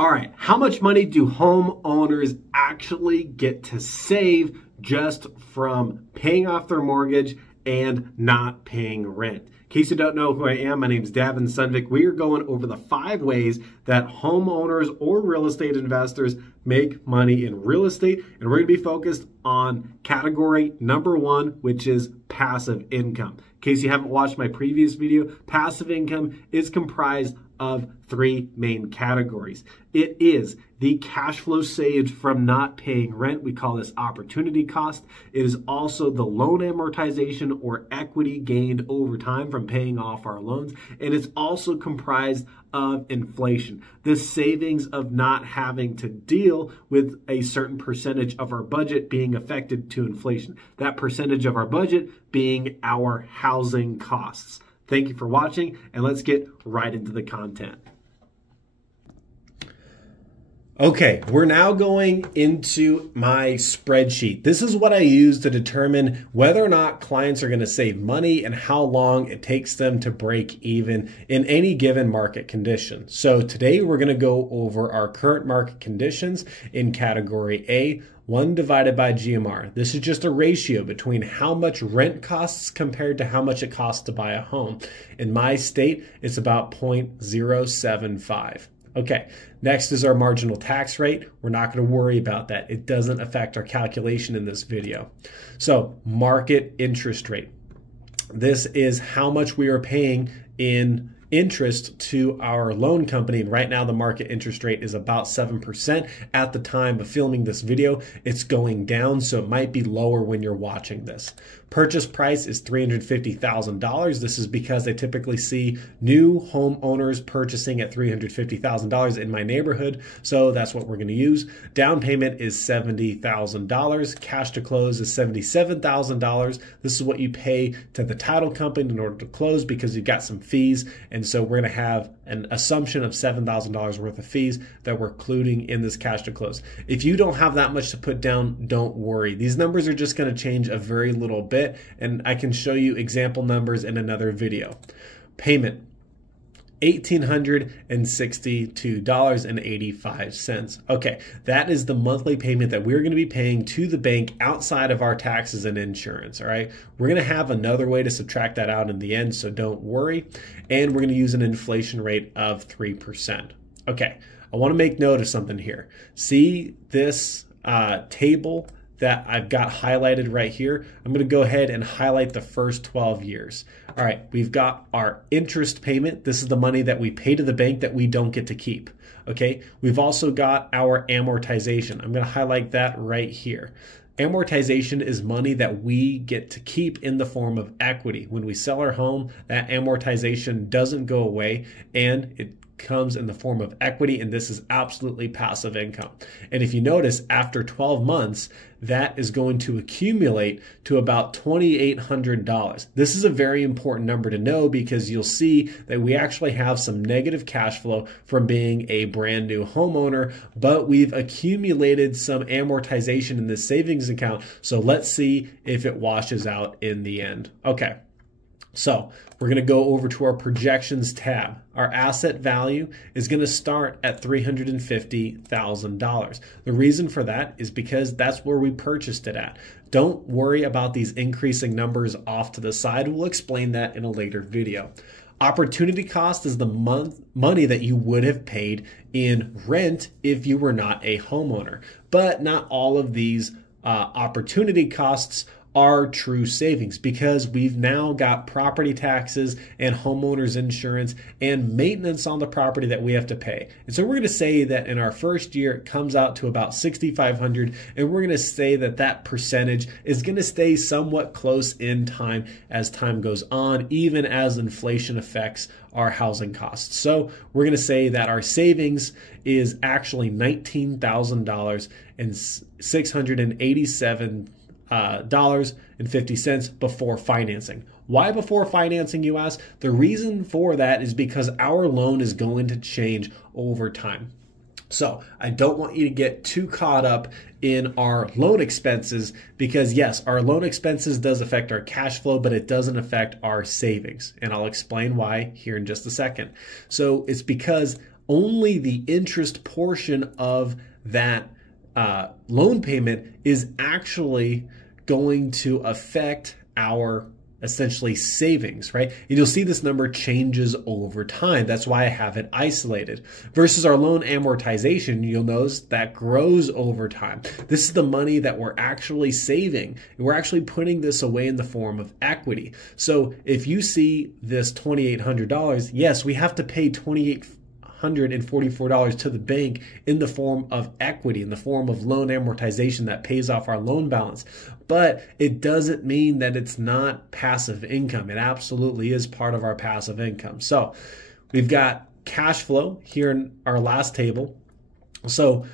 All right, how much money do homeowners actually get to save just from paying off their mortgage and not paying rent? In case you don't know who I am, my name is Davin Sundvik. We are going over the 5 ways that homeowners or real estate investors make money in real estate, and we're going to be focused on category number 1, which is passive income. In case you haven't watched my previous video, passive income is comprised of 3 main categories. It is the cash flow saved from not paying rent. We call this opportunity cost. It is also the loan amortization or equity gained over time from paying off our loans. And it's also comprised of inflation, the savings of not having to deal with a certain percentage of our budget being affected to inflation. That percentage of our budget being our housing costs. Thank you for watching, and let's get right into the content. Okay, we're now going into my spreadsheet. This is what I use to determine whether or not clients are going to save money and how long it takes them to break even in any given market condition. So today we're going to go over our current market conditions in category A, 1 divided by GMR. This is just a ratio between how much rent costs compared to how much it costs to buy a home. In my state, it's about 0.075. Okay, next is our marginal tax rate. We're not going to worry about that. It doesn't affect our calculation in this video. So, market interest rate. This is how much we are paying in interest to our loan company, and right now the market interest rate is about 7%. At the time of filming this video, it's going down, so it might be lower when you're watching this. Purchase price is $350,000. This is because I typically see new homeowners purchasing at $350,000 in my neighborhood, so that's what we're going to use. Down payment is $70,000. Cash to close is $77,000. This is what you pay to the title company in order to close because you've got some fees, and so we're going to have an assumption of $7,000 worth of fees that we're including in this cash to close. If you don't have that much to put down, don't worry. These numbers are just going to change a very little bit, and I can show you example numbers in another video. Payment, $1,862.85. Okay, that is the monthly payment that we're going to be paying to the bank outside of our taxes and insurance, all right? We're going to have another way to subtract that out in the end, so don't worry. And we're going to use an inflation rate of 3%. Okay, I want to make note of something here. See this table that I've got highlighted right here? I'm going to go ahead and highlight the first 12 years. All right, we've got our interest payment. This is the money that we pay to the bank that we don't get to keep. Okay, we've also got our amortization. I'm going to highlight that right here. Amortization is money that we get to keep in the form of equity. When we sell our home, that amortization doesn't go away, and it comes in the form of equity, and this is absolutely passive income. And if you notice, after 12 months, that is going to accumulate to about $2,800. This is a very important number to know because you'll see that we actually have some negative cash flow from being a brand new homeowner, but we've accumulated some amortization in this savings account. So let's see if it washes out in the end. Okay. So we're going to go over to our projections tab. Our asset value is going to start at $350,000. The reason for that is because that's where we purchased it at. Don't worry about these increasing numbers off to the side. We'll explain that in a later video. Opportunity cost is the money that you would have paid in rent if you were not a homeowner. But not all of these opportunity costs are true savings because we've now got property taxes and homeowners insurance and maintenance on the property that we have to pay. And so we're going to say that in our first year it comes out to about $6,500, and we're going to say that that percentage is going to stay somewhat close in time as time goes on, even as inflation affects our housing costs. So we're going to say that our savings is actually $19,000 and $687 $50 before financing. Why before financing, you ask? The reason for that is because our loan is going to change over time. So I don't want you to get too caught up in our loan expenses because yes, our loan expenses does affect our cash flow, but it doesn't affect our savings. And I'll explain why here in just a second. So it's because only the interest portion of that loan payment is actually going to affect our essentially savings, right? And you'll see this number changes over time. That's why I have it isolated. Versus our loan amortization, you'll notice that grows over time. This is the money that we're actually saving. We're actually putting this away in the form of equity. So if you see this $2,800, yes, we have to pay $2,844 to the bank in the form of equity, in the form of loan amortization that pays off our loan balance. But it doesn't mean that it's not passive income. It absolutely is part of our passive income. So we've got cash flow here in our last table. So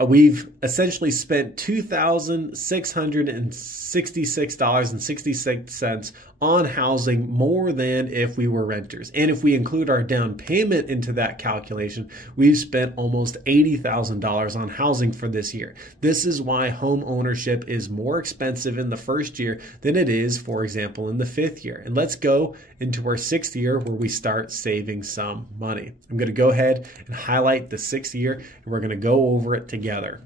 we've essentially spent $2,666.66 on housing, more than if we were renters. And if we include our down payment into that calculation, we've spent almost $80,000 on housing for this year. This is why home ownership is more expensive in the first year than it is, for example, in the 5th year. And let's go into our 6th year where we start saving some money. I'm going to go ahead and highlight the 6th year, and we're going to go over it together.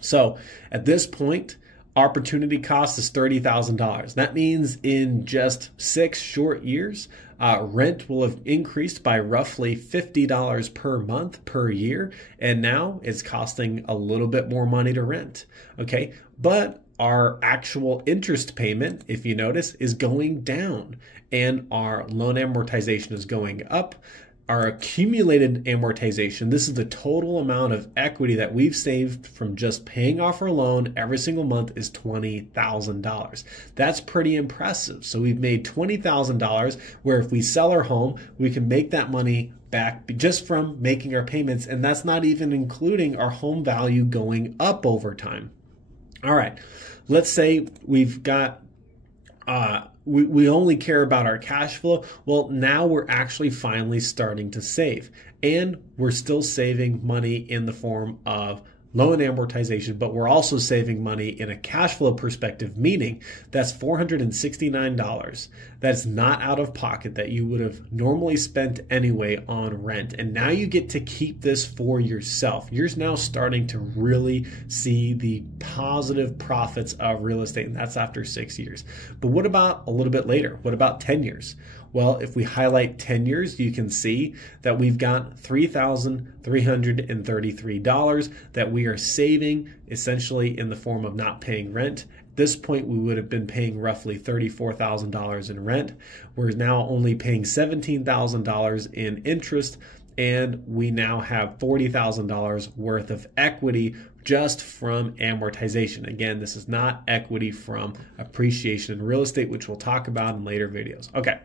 So at this point, opportunity cost is $30,000. That means in just 6 short years, rent will have increased by roughly $50 per month per year. And now it's costing a little bit more money to rent. Okay. But our actual interest payment, if you notice, is going down and our loan amortization is going up. Our accumulated amortization, this is the total amount of equity that we've saved from just paying off our loan every single month, is $20,000. That's pretty impressive. So we've made $20,000, where if we sell our home, we can make that money back just from making our payments. And that's not even including our home value going up over time. All right, let's say we've got we only care about our cash flow. Well, now we're actually finally starting to save, and we're still saving money in the form of loan amortization, but we're also saving money in a cash flow perspective, meaning that's $469. That's not out of pocket, that you would have normally spent anyway on rent. And now you get to keep this for yourself. You're now starting to really see the positive profits of real estate, and that's after 6 years. But what about a little bit later? What about 10 years? Well, if we highlight 10 years, you can see that we've got $3,333 that we are saving essentially in the form of not paying rent. At this point, we would have been paying roughly $34,000 in rent. We're now only paying $17,000 in interest, and we now have $40,000 worth of equity just from amortization. Again, this is not equity from appreciation in real estate, which we'll talk about in later videos. Okay.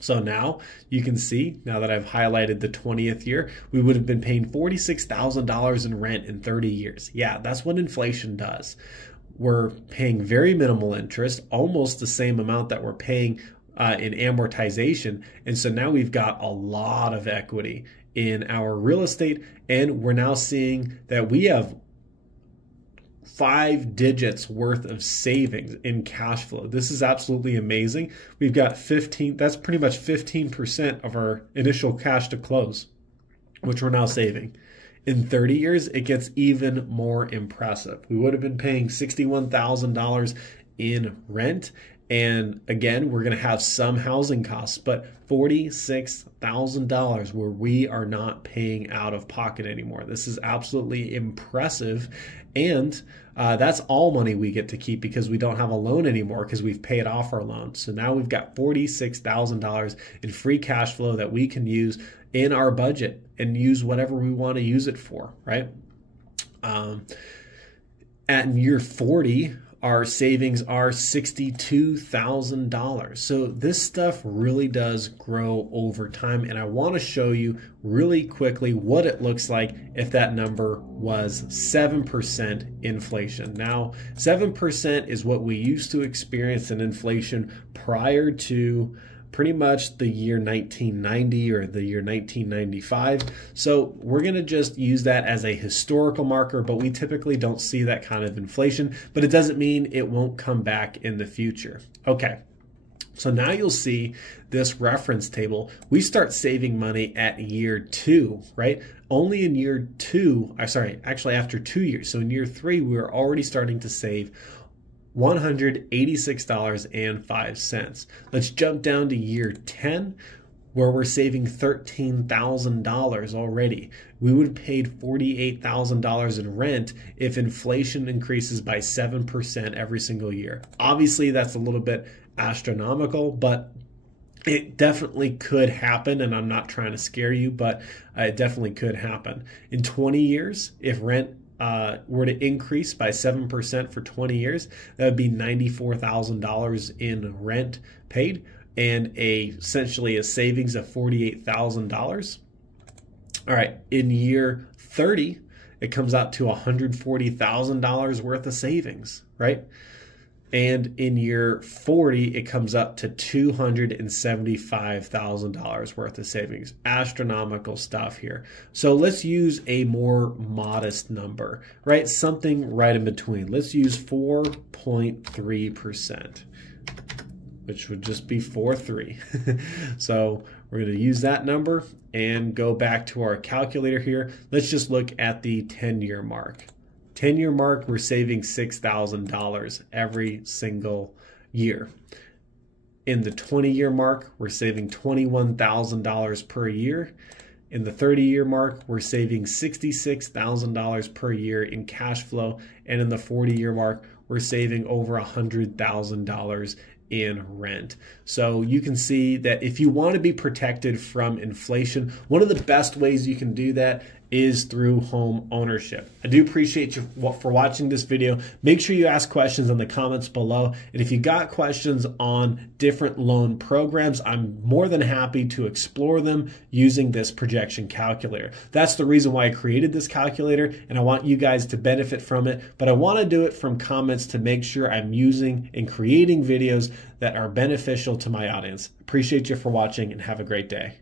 So now you can see, now that I've highlighted the 20th year, we would have been paying $46,000 in rent in 30 years. Yeah, that's what inflation does. We're paying very minimal interest, almost the same amount that we're paying in amortization. And so now we've got a lot of equity in our real estate, and we're now seeing that we have 5 digits worth of savings in cash flow. This is absolutely amazing. We've got 15, that's pretty much 15% of our initial cash to close, which we're now saving. In 30 years, it gets even more impressive. We would have been paying $61,000 in rent. And again, we're going to have some housing costs, but $46,000 where we are not paying out of pocket anymore. This is absolutely impressive. And that's all money we get to keep because we don't have a loan anymore because we've paid off our loan. So now we've got $46,000 in free cash flow that we can use in our budget and use whatever we want to use it for, right? At year 40, our savings are $62,000. So this stuff really does grow over time. And I want to show you really quickly what it looks like if that number was 7% inflation. Now, 7% is what we used to experience in inflation prior to pretty much the year 1990 or the year 1995. So we're going to just use that as a historical marker, but we typically don't see that kind of inflation, but it doesn't mean it won't come back in the future. Okay. So now you'll see this reference table. We start saving money at year 2, right? Only in year 2, actually after 2 years. So in year 3, we were already starting to save $186.05. Let's jump down to year 10, where we're saving $13,000 already. We would have paid $48,000 in rent if inflation increases by 7% every single year. Obviously, that's a little bit astronomical, but it definitely could happen, and I'm not trying to scare you, but it definitely could happen. In 20 years, if rent were to increase by 7% for 20 years, that would be $94,000 in rent paid, and essentially a savings of $48,000. All right, in year 30, it comes out to $140,000 worth of savings, right? And in year 40, it comes up to $275,000 worth of savings. Astronomical stuff here. So let's use a more modest number, right? Something right in between. Let's use 4.3%. which would just be 4.3. So we're going to use that number and go back to our calculator here. Let's just look at the 10-year mark. 10-year mark, we're saving $6,000 every single year. In the 20-year mark, we're saving $21,000 per year. In the 30-year mark, we're saving $66,000 per year in cash flow. And in the 40-year mark, we're saving over $100,000 in rent. So you can see that if you want to be protected from inflation, one of the best ways you can do that is through home ownership. I do appreciate you for watching this video. Make sure you ask questions in the comments below. And if you got questions on different loan programs, I'm more than happy to explore them using this projection calculator. That's the reason why I created this calculator, and I want you guys to benefit from it. But I want to do it from comments to make sure I'm using and creating videos that are beneficial to my audience. Appreciate you for watching, and have a great day.